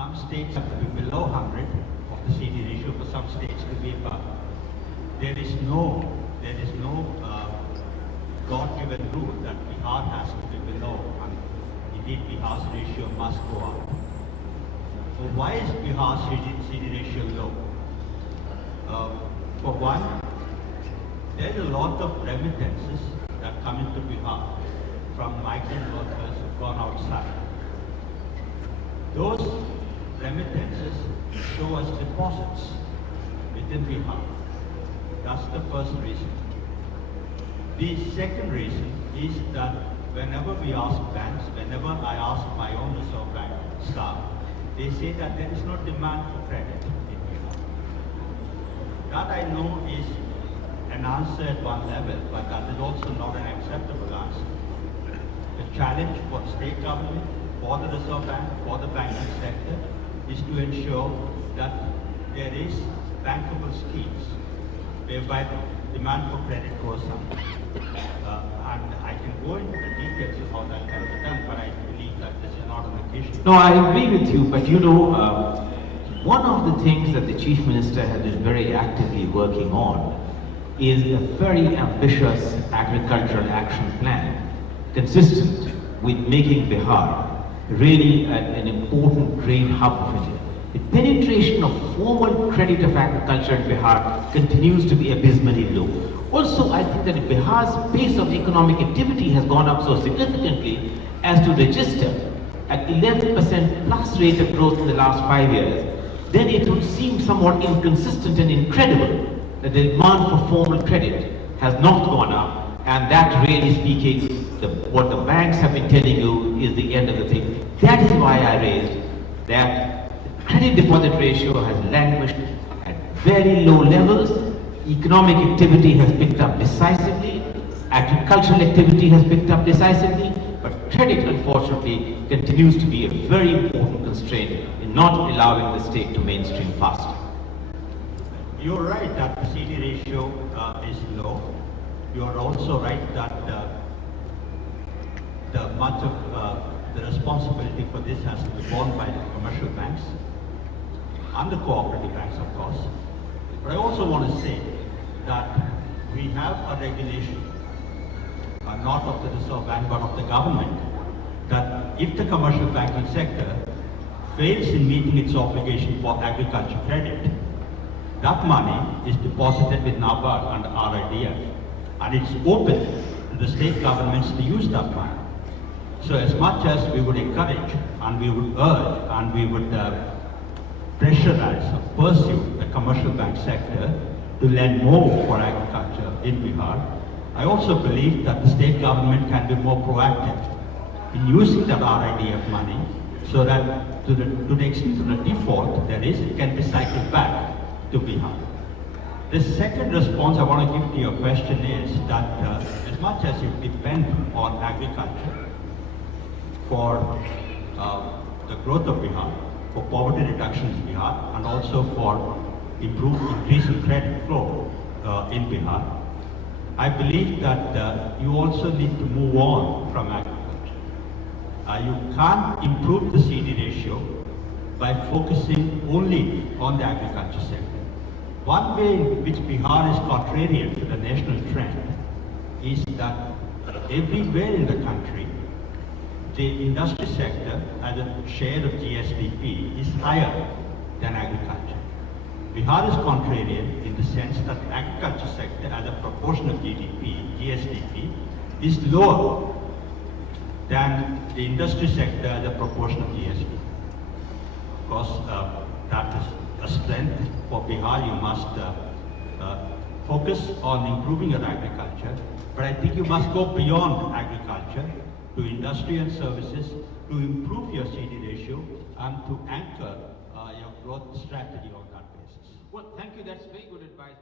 Some states have to be below 100 of the CD ratio, for some states to be above. There is no God-given rule that Bihar has to be below 100. Indeed, Bihar's ratio must go up. So why is Bihar's CD ratio low? For one, there is a lot of remittances that come into Bihar from migrant workers who've gone outside. Those remittances show us deposits within Bihar. That's the first reason. The second reason is that whenever we ask banks, whenever I ask my own Reserve Bank staff, they say that there is no demand for credit in Bihar. That I know is an answer at one level, but that is also not an acceptable answer. The challenge for the state government, for the Reserve Bank, for the banking sector, is to ensure that there is bankable schemes whereby the demand for credit goes up. And I can go into the details of how that can be done, but I believe that this is not an occasion. No, I agree with you, but you know, one of the things that the Chief Minister has been very actively working on is a very ambitious agricultural action plan, consistent with making Bihar really an important grain hub of India. The penetration of formal credit of agriculture in Bihar continues to be abysmally low. Also, I think that Bihar's pace of economic activity has gone up so significantly as to register at 11% plus rate of growth in the last 5 years. Then it would seem somewhat inconsistent and incredible that the demand for formal credit has not gone up, and that really speaking, what the banks have been telling you is the end of the thing. That is why I raised that the credit deposit ratio has languished at very low levels. Economic activity has picked up decisively, agricultural activity has picked up decisively, but credit unfortunately continues to be a very important constraint in not allowing the state to mainstream faster. You're right that the CD ratio is low. You're also right that much of the responsibility for this has to be borne by the commercial banks and the cooperative banks, of course. But I also want to say that we have a regulation, not of the Reserve Bank but of the government, that if the commercial banking sector fails in meeting its obligation for agriculture credit, that money is deposited with NABARD and RIDF, and it's open to the state governments to use that money. So as much as we would encourage and we would urge and we would pressurize or pursue the commercial bank sector to lend more for agriculture in Bihar, I also believe that the state government can be more proactive in using that RIDF money so that to the extent of the default there is, it can be cycled back to Bihar. The second response I want to give to your question is that as much as you depend on agriculture for the growth of Bihar, for poverty reduction in Bihar, and also for increasing credit flow in Bihar, I believe that you also need to move on from agriculture. You can't improve the CD ratio by focusing only on the agriculture sector. One way in which Bihar is contrarian to the national trend is that everywhere in the country, the industry sector as a share of GSDP is higher than agriculture. Bihar is contrarian in the sense that the agriculture sector as a proportion of GSDP is lower than the industry sector as a proportion of GSDP. Of course, that is a strength for Bihar. You must focus on improving your agriculture, but I think you must go beyond agriculture to industry and services to improve your CD ratio and to anchor your growth strategy on that basis. Well, thank you. That's very good advice.